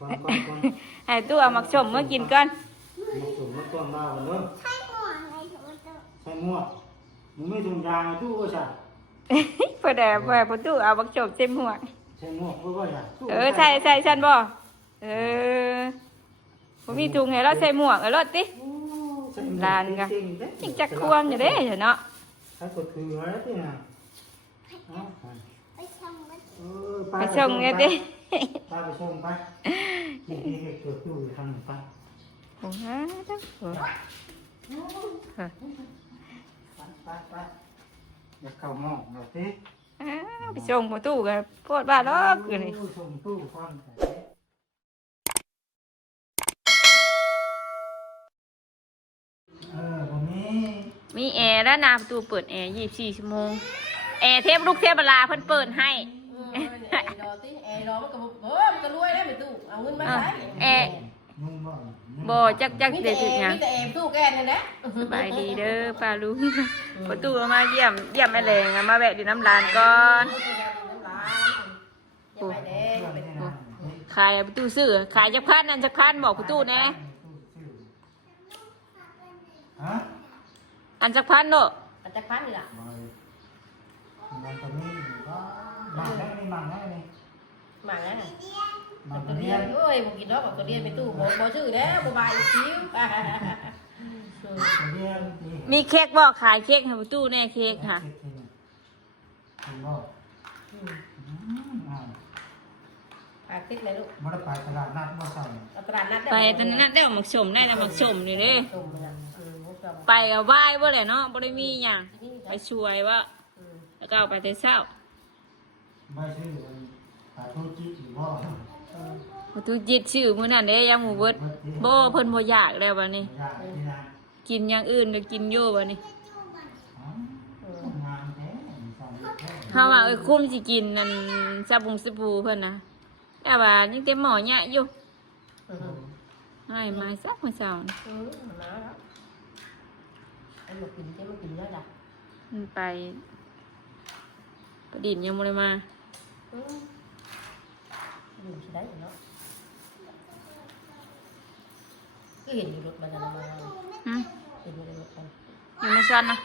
ก่อนให้ตู้เอาหมักชมเมื่อกินก่อน มาสูงมาต้นดาวกันเนาะใส่หมวกมึงไม่ถุงยางตู้ก็ใช่ พอแต่พอตู้เอาหมักชมเต็มหัว ใส่หมวกก็ใช่ใช่ฉันบ่ผมมีถุงให้เราใส่หมวกรถติลานกันจิกจักควงอยู่เด้เนาะ ใส่กดถือไว้ที่น่ะไปส่งไงติไปส่งไปนี่เกิดตู้ทางไปโอ้โหไปอยากเข้าหม้อเราสิไปส่งประตูกันโพดบ้านล็อกอยู่นี่ส่งตู้ฟังผมมีแอร์แล้วนะประตูเปิดแอร์24 ชั่วโมงแอร์เทพลูกเทพเวลาเพิ่นเปิดให้แอร์รอมันก็มันก็รวยแล้วไปตู้เอาเงินมาใช้แอร์บ่จักเด็ดหยังมีแต่แอร์ตู้แกนี่แหละสบายดีเด้อป้าลุงประตูมาเยี่ยมแม่แรงมาแวะดินน้ำลานก่อนขายประตูซื้อขายจักพันนั่นจักพันบอกประตูแน่อันจักพันโนอันจักพันนี่ล่ะมันจะมีก็หมักได้หมักได้เลยหมักนะตัวเรียนโอ้ยบุกินแล้วตัวเรียนไปตู้บ่ชื่อแล้วบ่บายคิ้วมีเค้กบอกขายเค้กให้ประตูแน่เค้กค่ะขายเค้กเลยลูกมันไปตลาดนัดมาใส่ตลาดนัดไปตลาดนัดได้หมักชมได้แล้วหมักชมนี่เด้ไปกับไหว้บ่แหละเนาะบ่ได้มีหยังไปช่วยว่าแล้วก็เอาไปแต่เช้าไม่ชื่อตาโตจิหรือว่าประตูจิตชื่อมื้อนั้นเด้ยังหมู่เบิดบ่เพิ่นบ่อยากแล้วบัดนี้กินอย่างอื่นก็กินอยู่บัดนี้เฮาว่าคุ้มสิกินนั่นซาบุงสบู่เพิ่นนะแต่ว่ายังเต็มหม้อเนี่ยอยู่ให้มาซักมื้อเช้านี่อันบ่กินเจ้มันกินได้ล่ะมันไปประดิษฐ์ยังบ่ได้มาอยู่สิได้เนาะก็เห็นอยู่รถบันนั้นมาเห็นอยู่ในรถกันยังไม่ชันนะ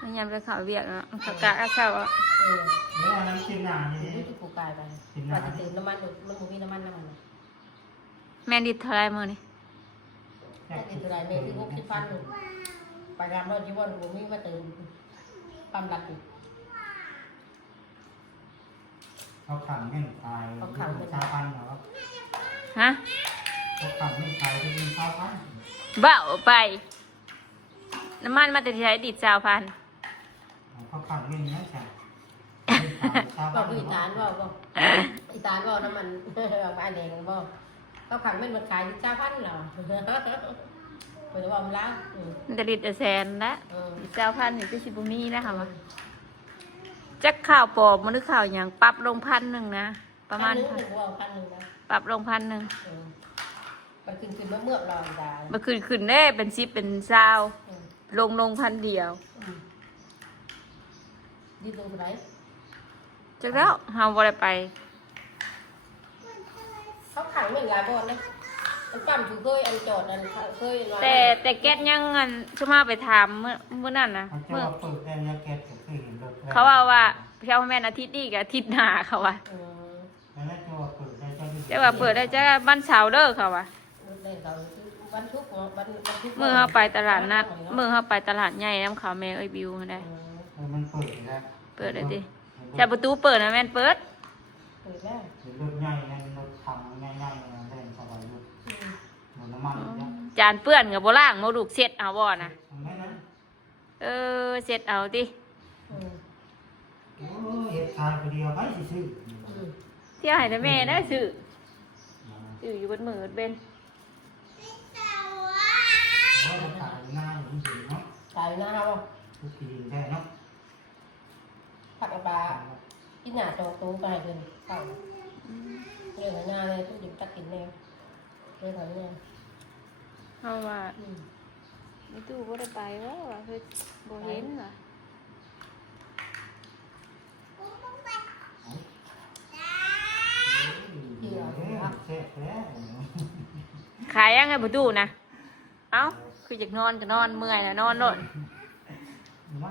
มันยังไปข่าวเวียกอ่ะขากะก็เช้าอ่ะแล้วอันนั้นกินหนานี่ที่กูกายไปว่าจะเติมน้ำมันมันบ่มีน้ำมันแม่ดิดเท่าไรมื้อนี่ติดเท่าไรแม่ที่60,000นึงไปงานรถจีวรบ่มีมาเติมปั๊มรักอีกเขาขังเงินตายชาวพันเหรอฮะเขาขังเงินตายจะเป็นชาวพันเบ้าไปน้ำมันมาแต่ที่ไหนดิด10,000เขาขังเงินนี่ใช่บอกอีตานบอกอีตานบอกน้ำมันเอาไปแดงบอกเขาขังเงินมันขาย10,000เหรอเปิดว่ามันล้างมันจะดิดแสนละ10,000นี่คือสิบ่มีนะคะว่าจักข่าวปลอมมันหรือข่าวอย่างปรับลง1,000นะประมาณ1,000นะปรับลง1,000มันขึ้นเมื่อรอดามันขึ้นได้เป็น10เป็น20ลง1,000เดียวยืดลงไหนจักแล้วเฮาบ่ได้ไปเขาขังเหมือนหลายบ่อนนะมันปั๊มถูกเคยอันจอดอันเคยแต่แก๊สยังอันชั่วมาไปถามเมื่อนั้นนะเมื่อเปิดแอร์แก๊สเขาว่าเพียวแม่นอาทิตย์นี้กับอาทิตย์หน้าเขาว่าแต่ว่าเปิดได้จะบ้านเสาเด้อเขาว่าเมื่อเขาไปตลาดนัดเมื่อเขาไปตลาดใหญ่น้ำขาวแม่บิวได้มันเปิดได้ดิแต่ประตูเปิดนะแม่นเปิดรถใหญ่รถถังใหญ่ๆเล่นสบายอยู่น้ำมันจานเปื้อนกับโบล่างโมดุกเสร็จเอาบ่นะเสร็จเอาดิเห็ดชายคนเดียวไปซื้อเที่ยวให้แต่แม่ได้ซื้ออยู่บนมือเบนตายหน้าอย่างนี้เนาะตายหน้าเราทุกทีแท้เนาะผักปลาที่หน้าจอตู้ไปเดินเข้าเรื่องหน้าเลยทุกอย่างตักกินแน่เรื่องอะไรเนี่ยเพราะว่าไม่ตู้บ่ได้ไปว่าคือบ่เห็นว่ะแซ่ ยังไงประตูนะเอ้าคืออยากนอนก็นอนเมื่อยแล้วนอนโน่น มา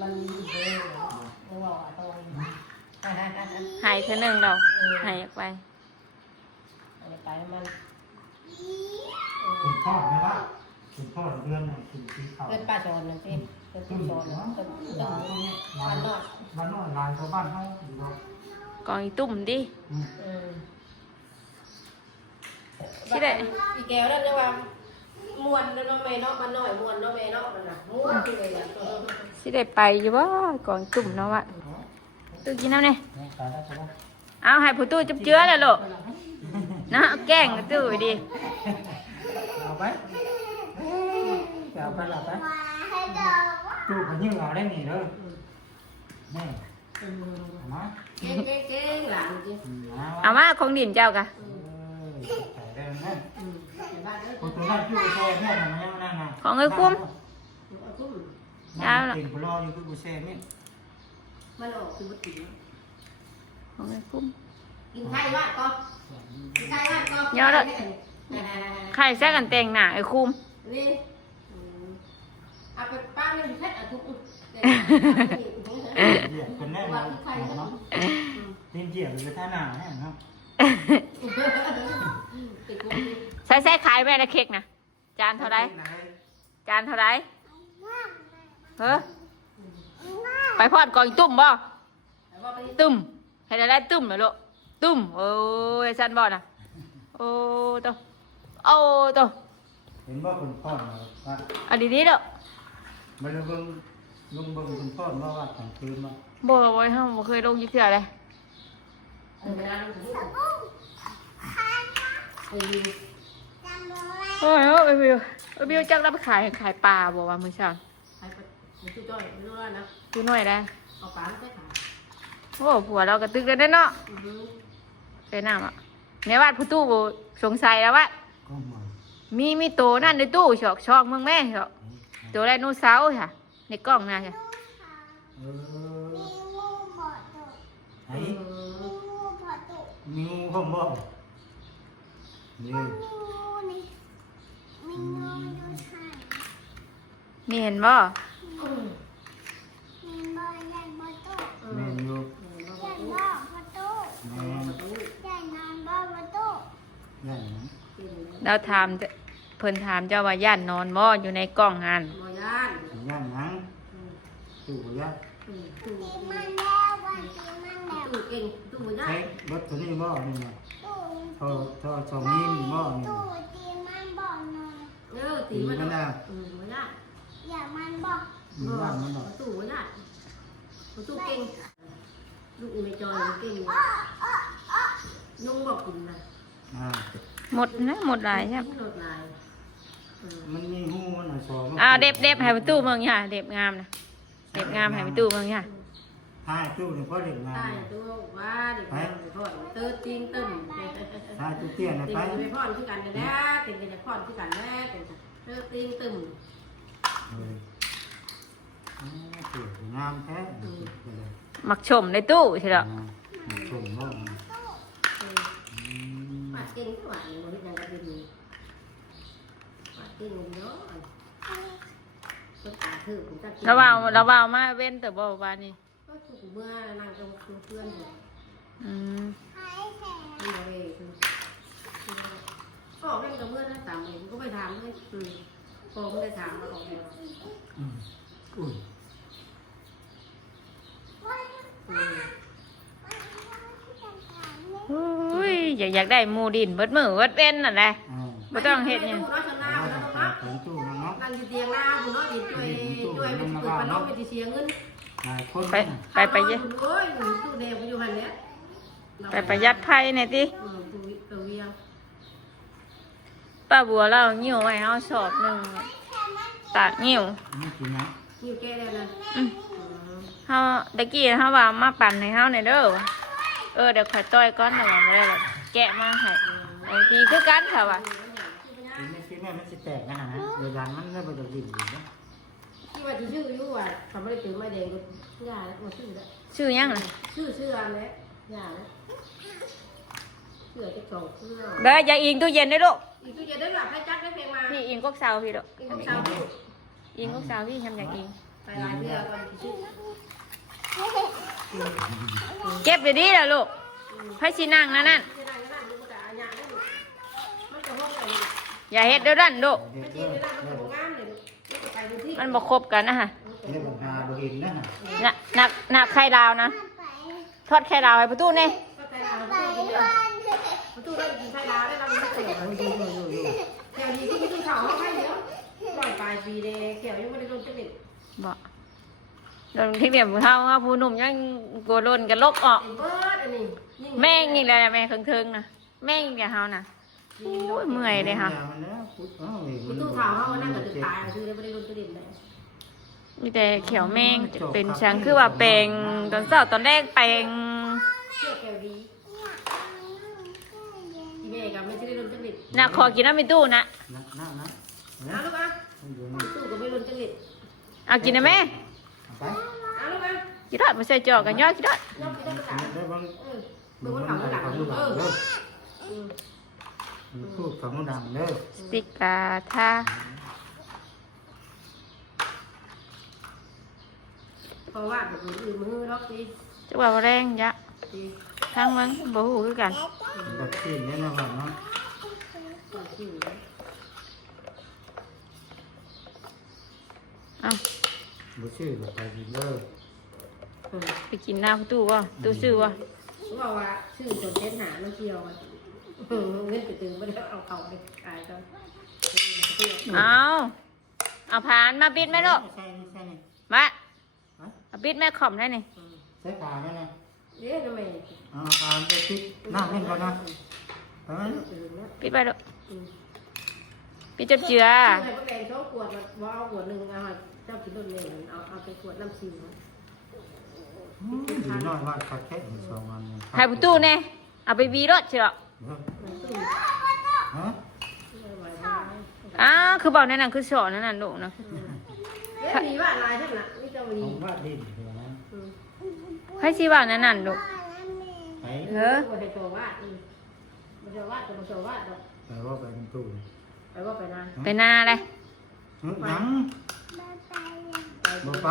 มันเด้อว่าตรง หายแค่หนึ่งดอกหายออกไป ไปมัน คุณพ่อไหมล่ะคุณพ่อเดือนไหนคุณสีขาว เป็นป้าชนนั่นสิเป็นผู้ชนเป็นบ้านนอก บ้านนอกลายชาวบ้านเขาอยู่บ่ กองอีตุ่มดิ ที่ไหนอีแก้วนั่นจะว่ามวนน้องเมย์เนาะมันน้อยมวนน้องเมย์เนาะมันน่ะมวนที่เลยอ่ะ สิได้ไปอยู่ว่ากองอีตุ่มเนาะวะตู้กินน้ำเนี่ย ตายแล้วใช่ไหม เอาให้ผู้ตู้จับเจือเลยลูกนะแกล้งตู้ดิ เอาไปเอาไปเอาไปตู้มันยิ่งเอาได้หนิเด้อนี่มา เก่งหลังจริง เอามาของดินเจ้ากะ ใส่ได้แน่คนตัวนั้นชื่อกูแซ่เนี่ยมันยังนั่งนะ ของไอ้คุ้ม เก่งกูรออยู่คือกูแซ่เนี่ย มันออกคือบุตร ของไอ้คุ้ม กินไข่ว่าก็กินไข่ว่าก็ ใครแซกกันแต่งหน้าไอ้คุ้ม นี่เอาไปป้าไม่มีเพชรอ่ะทุก เหยียบคนแน่นอนเนาะตีนเหยียบเลยท่าหน้าแน่เนาะ ใส่ขายแม่นะเค้กนะจานเท่าไรจานเท่าไรเฮ้อไปพอดกองตุ่มบ่ตุ่มให้ได้ตุ่มเหรอลูกตุ่มโอ้ยสันบ่นะโอ้ตัวโอ้ตัว เห็นว่าคุณพ่อว่า อันนี้นี่เด้อ มันลุงคุณพ่อว่าว่าของคืนมา บ่ไว้ห้องบ่เคยลงยี่เสือเลยโอ้ยโอ้ยบิวจักรับไปขายปลาบอกว่ามื้อเช้า ไปจุดจ้อยไม่รู้แล้วนะ ดูหน่อยได้ เอาปลาไม่ขาย โอ้ผัวเรากระตึกได้เนาะไปน้ำอ่ะในวัดผู้ตู้สงสัยแล้วว่า ก็มา มีโตนั่นในตู้ช่องเมืองแม่เหรอตัวไรโนเสาร์ค่ะในกล้องนะค่ะ ไอ้มีงูห้องบ่นี่ นี่เห็นบ่ แม่อยู่แม่ยัน เราถามเพิ่นถามเจ้าว่าย่านนอนบ่อยู่ในกล้องหัน มอย่าน ยันนังตู้ยัน ตู้เก่งตู้มอย่า ใช้ น รถตัวนี้บ่นี่นะท่อสองนิ้วบ่นี่ ตีมันมอย่าน มีบ้านมันดอก ตู้มอย่านตู้เก่งลูกไม่จอยเก่งยุ่งบอกกินนะ หมดนะหมดหลายใช่ไหม หลดลาย มันมีหูมันอ่ะสอง เด็บให้ประตูเมืองค่ะเด็บงามนะเด็บงามให้ประตูเมืองค่ะ ท้ายตู้เนี่ยก็เด็กงา ใช่ น ตู้ว่าเด็กไปพ่อนเติร์ตีนตึ้ม ท้ายตู้เตี้ยนะ ตี ไป นไปพ่อนที่กันแน่ตีนไปพ่อนที่กันแน่เติร์ตีนตึ้ม สวยงามแท้ มักชมในตู้ใช่หรอ ชมว่า มาเก่งที่หวานบริการก็ดีมาเก่งเนาะก็ตาถือผมจะกิน เราว่ามาเว้นแต่บ่ว่านี่ ก็ถูกเมื่อนั่งกับเพื่อนอยู่ อืม นี่เลยก็ออกเล่นกับเพื่อนนะถามผมก็ไปถามเลยพอไม่ได้ถามมาออกเดียว อุ้ย อุ้ยอยากได้หมูดินเบิดมือเบิดเป็นนั่นแหละบ่ต้องเฮ็ดหยัง ของตู้เนาะ นั่งอยู่เตียงหน้าคุณเนาะช่วยเป็นเปิดปนกไปเสียเงิน หลายคน ไปเยอะ โอ้ยตู้เดวไปอยู่หันเนี้ย ไปประหยัดไผ่หน่อยติ ตู้เวียง ป้าบัวเราหิ้วไว้เฮาสอบหนึงตากหิ้ว ไม่กินนะ นิ้วแก้ได้เลย เฮาตะกี้เฮาว่ามาปั่นให้เฮาหน่อยเด้อเดี๋ยวข่อยต้อยก่อนแล้วบ่ได้หรอกแกะมาให้ไอ้ทีคือกันค่ะว่า กินแม่มันสิแตกนะฮะเดี๋ยวยันมันได้ไปจะดิ่งอยู่นะ ที่ว่าจะชื่ออยู่ว่าทำไม่ได้ตื่นมาแดงก็ยาแล้วมาชื่อแล้ว ชื่อหยังน่ะ ชื่ออันแล้วยาแล้ว เสื้อจะสองเสื้อ เด้ออย่าอิงตู้เย็นได้ลูก อีกตู้เย็นได้หลับให้จักได้เพลงมา พี่อิงกกเสาพี่ลูก อีกของเช้าพี่ อิงกกเสาพี่ทำอยากอิง ไปลายเรือก่อนคิด เก็บเดี๋ยวนี้เหรอลูกให้ชีนั่งนะนั่น จะได้ก็ได้ลูกแต่อันยากได้ลูกมันจะห้องไหน อย่าเฮ็ดเด้อดันลูก ไม่จริงไม่ได้มันจะงามเลยลูกไปดูที่ มันบ่ครบกันนะฮะ นี่ผมหาบ่เห็นนะ หนักไข่ดาวนะทอดไข่ดาวให้ประตูนี่ ก็ใจเราประตูได้กินไข่ดาวได้เราไม่เสียอยู่แถวนี้ที่ที่เขาห้องให้เยอะปล่อยปลายปีเลยเกี่ยวยังไม่ได้โดนจะเด็ด บ่โดนที่เบียบเท่าว่าผู้หนุ่มยังกลัวโดนกันลกออก เบิร์ดอันนี้ แม่งนี่แหละแม่เคิงๆนะแม่งอย่าเฮานะโอ้ยเมื่อยเลยค่ะ ประตูเขาห้องนั่งกับตึกตายคือไม่ได้โดนจะเด็ดเลย มีแต่เขียวแมงจะเป็นช้างคือว่าแปลงตอนเช้าตอนแรกแปลง เชื่อแกวดีอีเมย์กับไม่ได้โดนจะเด็ด น่ะขอกินน้ำมีตู้นะ นะ เอาลูกอ่ะตู้ก็ไม่โดนจะเด็ด เอากินนะแม่ ไป เอาลูกอ่ะ กินได้มาใส่จอกกันย่อยกินได้ นอกจากต่าง ได้บาง ดูมันขับหลัง เขาดังเด้อพูดเขาดังเด้อ สติกกาทา เพราะว่าแบบอื่นมือล็อกดี จะว่าแรงยะ ดี ทางมันบ่ฮู้คือกัน แบบที่นี่นะครับเนาะ ชื่อ เอ้า บ่ชื่อแบบไปกินเด้อ ไปกินน้ำตู้บ่ตู้ซื้อบ่ ว่าว่าชื่อจนเจ็ดหามันเกี่ยวเงินไปตึงไม่ได้เอาเขาไปขายกัน เอาผ่านมาปิดแม่ลูก ใช่ใช่ มาเอาปิดแม่ขอมได้นี่ ใช่ขาไหมนะ เดี๋ยวทำไม เอาขาไปติดน้ำเล่นก่อนนะเออ ปิดไปลูกปิดจดเจือ ใส่พวกแกงชอบขวดว่าเอาขวดหนึ่งเอาเจ้ากินรถเมล์เอาไปขวดน้ำซีน ดีน้อยว่าขาดแค่สองวัน ให้ประตูแน่เอาไปวีรถเชียว ฮะ คือบอกนั่นน่ะคือสอนนั่นน่ะลูกนะ เอ๊ะมีว่าลายใช่ไหมนี่เจ้าดี ผมว่าดินเดี๋ยวนะ ให้สิว่านั่นน่ะลูก ไป เฮ้อ มันจะโชว์ว่ามันจะวาดจะมาโชว์วาด แต่ว่าเป็นตู้ ไปว่าไปนะ ไปนาเลย ยังบ่ไป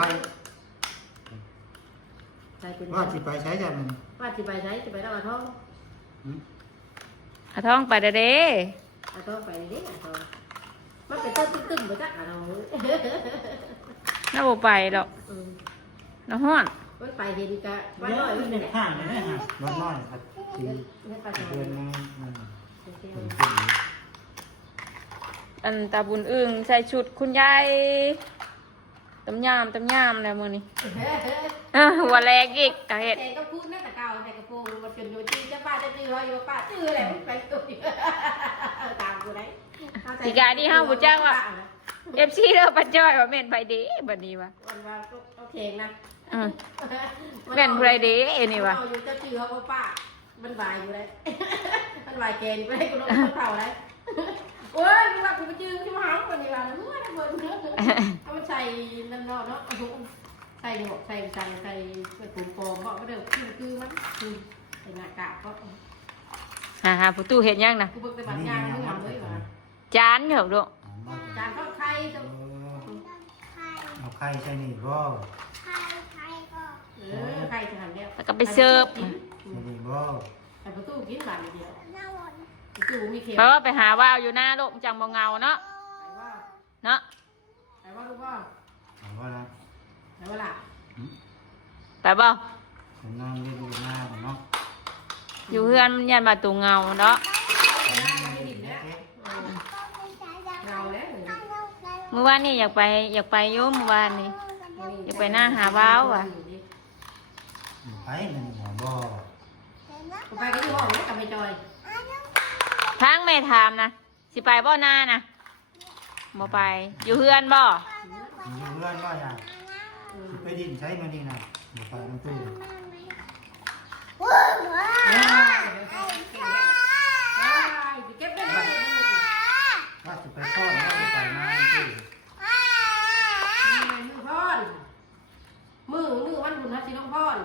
ใช่เป็น ว่าสิไปใช้จัง ว่าจะไปใช้จะไปเอาท้อง เอาท้องไปเด้อเด้ เอาท้องไปนี่เอาท้องมันเป็นต้นตึ้งๆไปจ้ะเอา น่าบ่ไปหรอกน่าฮ้อน มันไปเห็นกะ วั วัน น น้ น้ อ อย ย มั มัน น เป็ เป็น น ข้างเลยนะฮะวันน้อยครับที ไม่ไป เดือนนึงเป็น อันตาบุญอึ่งใส่ชุดคุณยายตำยามแล้วมื้อนี้หัวแรกอีกกะเฮ็ด แต่ก็พูดนั่นแต่เก่าแต่กระโปรงมันจนอยู่ที่เจ้าป้าจะตื้อว่าอยู่ป้าตื้ออะไรมันไปตัวตามกูได้ สิกาที่เฮาบ่จักว่า FC เด้อปัจจ้อยว่าแม่นไปเด้บัดนี้ว่า วันว่าก็เพลงนะ แม่นผู้ใดเด้นี่ว่า เอาอยู่เจ้าตื้อเขาก็ป้ามันวายอยู่เลยมันวายเกณฑ์ไปให้กูลงเท่าไรโอ้ยกูว่ากูไปจื้อที่มาหาคนนี้ว่าเมื่อนะเพิ่นเอามันใส่นั่นเนาะใส่หมวกใส่ถุงปองบอกว่าเดี๋ยวคือมันใส่หน้ากากก็ หาผู้ตู้เฮ็ดยังน่ะ กูเบิกแต่บัตรงานมึงทำเลยว่ะ จานเถอะลูก จานข้าวไข่จะ เอาไข่ใช่นี่ก็ ไข่จะหันเดียว แล้วก็ไปเสิร์ฟ ใช่นี่ก็ แต่ประตูกินบาทเดียวประตูมีเข็ม เพราะว่าไปหาว่าวอยู่หน้าลูกจังบ่เงาเนาะ เนาะ แต่ว่าลูกพ่อ ถามว่านะ แต่ว่าล่ะ ไปบ่ ผมนั่งเล่นดูหน้าเนาะ อยู่เพื่อนมันยันมาตูเงาเนาะ เงาแล้ว เมื่อวานนี่อยากไปอยุ่เมื่อวานนี่อยากไปหน้าหาว่าวอ่ะ ไปมันหัวบ่ ไปก็ที่ห้องนี้กับไปจอย ทางแม่ถามนะสิไปบ่หน้านะบ่ไป อยู่เพื่อนบ่ มีเพื่อนก็อย่างไปดินใช้มานี่นะบ่ไปมันตู้ เก็บได้ ว่าจะไปทอดแล้วไปมาตู้ มือวันบุญทัศน์น้องพ่อน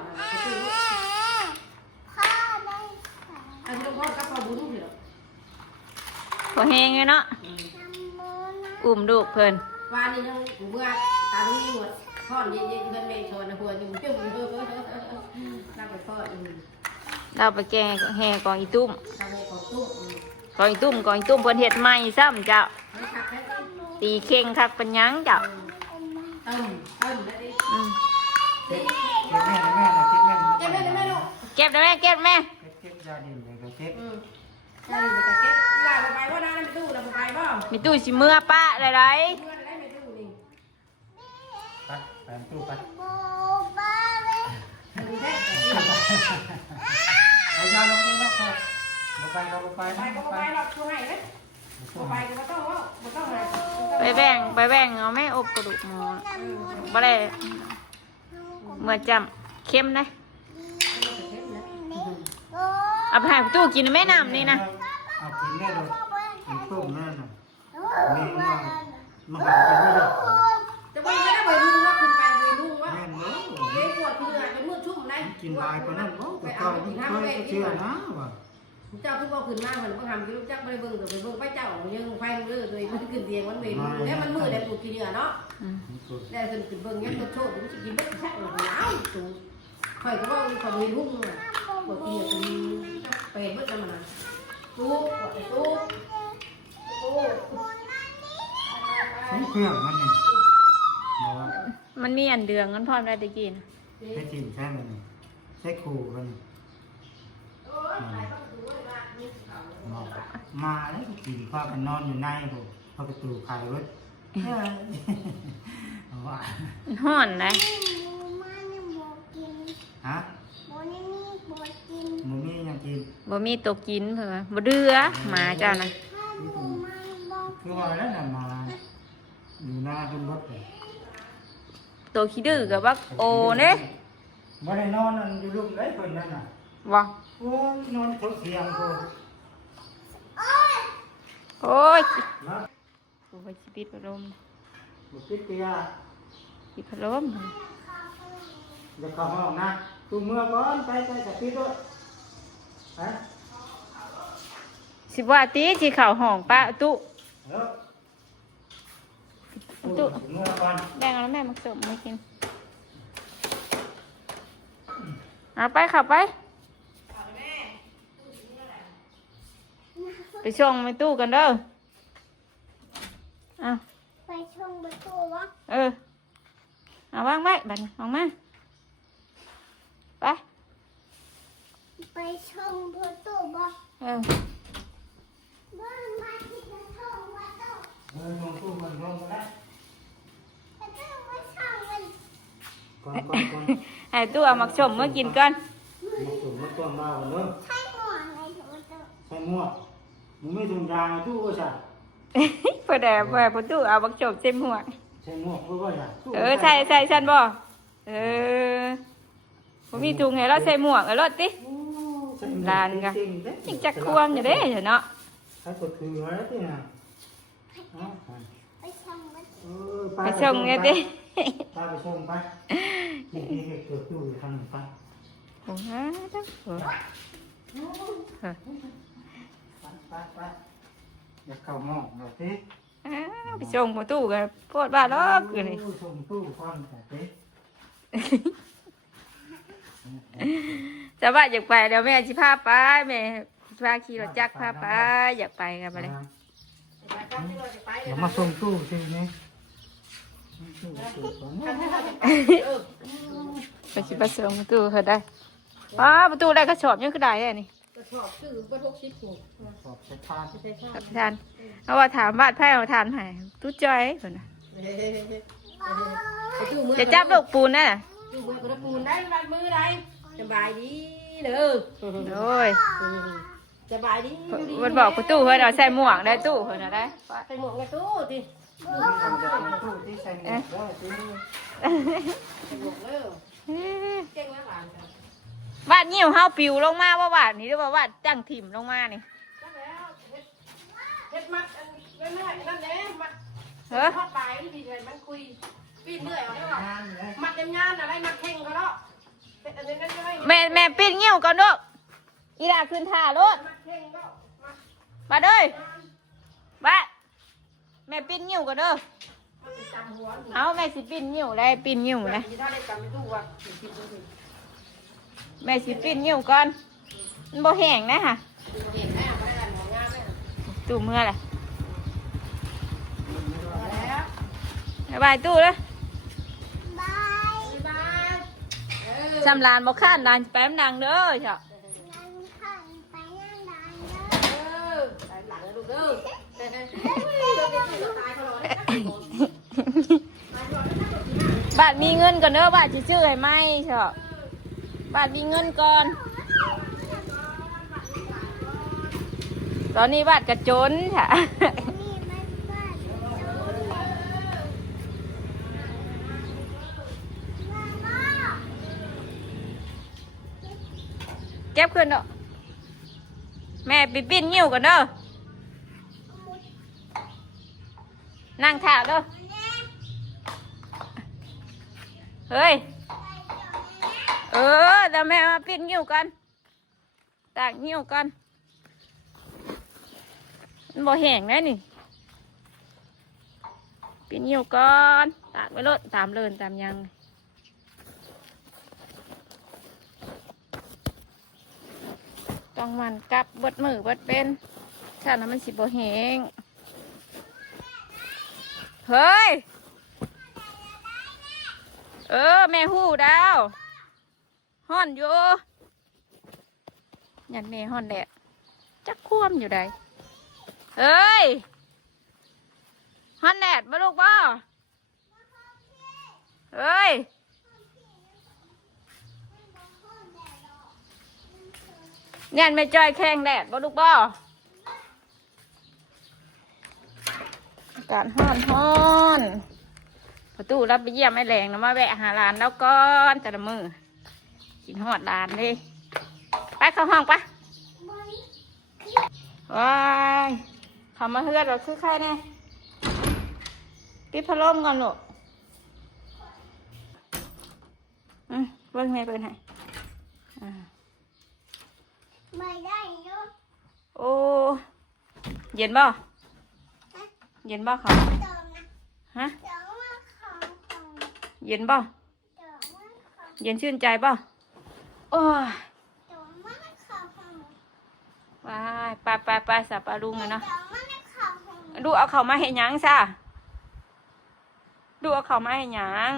เ อันนี้พ่อกับพ่อบุญเหรอ พอแห้งไงเนาะอุ้มลูกเพิ่น วานนี้ยังเมื่อตาตรงนี้หมดพ่อเย็นๆเพื่อนเมย์ชวนนะหัวจุ่มจุ่มนั่งไปพ่อ เราไปแกงแห่กองอีตุ้ม นั่งไปของตุ้ม กองอีตุ้มกองอีตุ้มเพิ่นเฮ็ดใหม่ซ้ำเจ้าตีเข่งคักเป็นหยังเจ้า ได้ดิ อืม เก็บแม่แม่นะเก็บแม่ เก็บได้ไหมลูก เก็บได้แม่เก็บแม่ เก็บยาดินเลยก็เก็บ ได้ดิไปเก็บลาไปว่าน้าไม่ตู้เราไปบ่ มีตู้สิเมื่อป้าได้ไร เมื่อได้ไม่ตู้นี่ ไปแปมตู้ไป ดูแท้ เอายาลงเลยเนาะค่ะบ่ไปเราบ่ไป ไปก็ไปหรอกช่วยให้ไปก็ไม่ต้องว่าไม่ต้องอะไร ไปแบ่งเอาแม่อบกระดูกหมูบ่ได้เมื่อจำเข้มนะเอาไปให้ตู้กินแม่น้ำนี่นะ เอากินได้เลยกินต้มนั่นน่ะนี่มาหากันไม่ได้ จะไปไม่ได้ไปลุงว่าคุณไปไปลุงว่า แม่นเนาะ ไม่ปวดมือเป็นมือชุ่มได้ กินลายกว่านั้นเนาะแต่เก่าไม่เคยเชื่อนะว่า เจ้าคือบอกขึ้นมาเหมือนบางคำที่ลูกจักไปเบิ่งกับไปเบิ่งไปเจ้ายังไฟเรื่อยตัวมันขึ้นเตียงมันเวรแล้วมันมือได้ปลูกกินเนื้อเนาะได้ขึ้นเบิ่งยังตัวโชดมันจะกินไม่ใช่หรอกหนาวสูงคอยก็บอกความเวรหุ่งอ่ะปวดกินเป็นเมื่อจะมาตู้ตู้ตู้ สองเครื่องมันนี่บอกว่า มันมีอันเดืองมันพร้อมได้ตะกิน ใช้ทีมใช่ไหมนี่ใช้ครูกันมาแล้วขี่ข้ากันนอนอยู่ในผมพอประตูขายรถว่า ห้อนนะ ฮะมึงนี่ยังกิน บ่มีตัวกินเพิ่นว่าบ่เดือหมาเจ้านะ คือว่าแล้วน่ะมาอยู่หน้าขึ้นรถเลย ตัวขี้ดื้อกับบักโอเด้ บ่ได้นอนนั่นอยู่รูมได้เพิ่นนั่นน่ะ บ่ โอ้ยนอนเขาเสียงกู โอ้ย นะ กูไปสิปิดพัดลม บุกิดเตีย ปิดพัดลม จะเข้าห้องนะตูเมื่อก่อนไปกับพี่ด้วยฮะ สิว่าติสิเข้าห้องป้าตุ เออ ตุ เมื่อก่อน แบ่งเอาแล้วแม่มาส่งมากินเอาไปเข้าไปไปส่งไปตู้กันเด้อเอา ไปชงประตูวะ เอาวางไว้บัดนี้ออกมาไป ไปชงประตูวะ เออ บ้านมาที่จะชงประตู ลงตู้มันลงกันแล้ว ประตูไม่ชงมัน ก่อน ให้ตู้เอามักชมมากินก่อน มาสูงมาต้นมาวันนึง ใช่หมวกในประตู ใส่หมวกมึงไม่ถุงยางตู้ก็ใช่ พอแดดพอประตูเอามักชมเต็มหัว ใส่หมวกก็ใช่ ใช่ฉันบ่ผมมีถุงให้เราใส่หมวกเอารถติลานกะยังจักควมอยู่เด้เนาะ ใช้กดถือไว้ที่น่ะ ไปชงประตู ไปส่งไงติ ไปส่งไปที่เกิดตู้อยู่ทางหนึ่งไป โอ้ฮะจังโอ้ ไปอยากเข้ามองเราสิ ไปส่งประตูกันโพดบ้านล็อกอยู่นี่ ส่งตู้ฟังแต่สิ จะว่าอยากไปเดี๋ยวแม่สิพาไปแม่สิพาขี่รถจักรพาไปอยากไปกันไปเลย เดี๋ยวมาส่งตู้สินี่ ไปสิไปส่งประตูเขาได้ประตูได้กระสอบยังคือได้เลยนี่ กระสอบชื่อว่าทุกชิ้นถูก ขอบใช้ทาน ไม่ใช่ข้าว ครับท่านเอาว่าถามบ้านไพ่เอาทานให้ตู้จอยคนน่ะจะจับลูกปูนน่ะ ดูเบอร์กระปูนได้ลายมือได้สบายดีเด้อ โอ้ย สบายดี มันบอกประตูเพิ่นเอาใส่หมวกได้ตู้เพิ่นน่ะได้ ใส่หมวกในตู้ดิ ตู้ที่ใส่หมวกได้สิ ใส่หมวกเลยเก่งไหมหลาน บ้านยิ้วเฮาปิวลงมาว่าบ้านนี้หรือว่าบ้านจังถิ่มลงมานี่ ก็แล้วเฮ็ดมัดนั่นแหละนั่นแหละมัด เฮ้อ ทอดปลายที่ดีเลยมันคุยปีนเรื่อยเอาได้ว่า งานเลย มัดยำยานอะไรมัดเข่งเขาเนาะเป็นอันนี้นั่นใช่ไหม แม่ปิ้นยิ้วก่อนเด้อ อีดาขึ้นท่ารถมาเด้ยบ้าแม่ปิ้นนิ้วกันเด้อเอาแม่สิปิ้นนิ้วเลยปิ้นนิ้วเลยแม่สิปิ้นนิ้วก่อนมันบ่แห้งนะฮะตู้เมื่อไรบายตู้เลยจำลานบ่ข้านลานแป๊มดังเด้อเจ้าบาทมีเงินก่อนเด้อบาทจะชื่อให้ไหมเจ้าบาทมีเงินก่อนตอนนี้บาทกระจนค่ะเก็บขึ้นเด้อแม่ไปปิ้นนิ้วก่อนเด้อนั่งถ่าเด้อเฮ้ยเดี๋ยวแม่มาปิ้นนิ้วกันตากนิ้วกันมันบ่แห้งแน่นี่ปิ้นนิ้วก่อนตากไว้รถตามเลินตามยังต้องมันกลับเบิดมือเบิดเป็นถ้านั้นมันสิบ่แห้งเฮ้ยแม่หูดาวห่อนอยู่ยันแม่ห่อนแดดจักคว่ำอยู่ใดเฮ้ยห่อนแดดบ่ลูกบ่เฮ้ยยันไม่จอยแข้งแดดบ่ลูกบ่อากาศฮ้อนประตูรับไปเยี่ยมไอ้แรงนะมาแวะหาหลานแล้วก่อนแต่ละมือกินหอดหลานเลยไปเข้าห้องปะว้ายเขามาเฮือดเราคือใครแน่ปิดพัดลมก่อนลูกเบิ่งให้เบิ่งให้ไม่ได้เยอะ โอ้เย็นบ่เย็นบ่เขา เติมนะ ฮะ เดี๋ยวว่าของของ เย็นบ่ เดี๋ยวว่าของ เย็นชื่นใจบ่โอ้ย เดี๋ยวว่าของ ว้ายไปสับปลาลุงเลยเนาะ เดี๋ยวว่าของ ดูเอาเขามาให้หยังซะดูเอาเขามาให้หยัง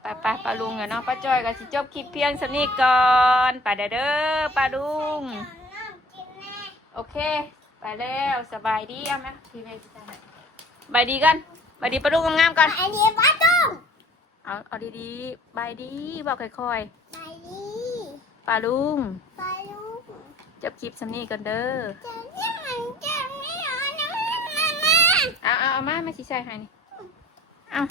ไปปลาลุงเลยเนาะป้าจ้อยก็สิจบคลิปเพียงสำนี้ก่อนไปเด้อปลาลุง เดี๋ยวน้ำกินแน่ โอเคไปแล้วสบายดีเอาไหมพี่เมย์จะไหนบายดีกันบายดีปลาลุงงามๆกัน ไอเดียป้าตุ้ง เอาดีๆบายดีบอกค่อย ไปดี ๆปลาลุง ไปลูก จบคลิปสำนี้กันเด้อ จะเนี่ยมันจะไม่ร้อนนะมา เอามาสิใส่ให้นี่เอา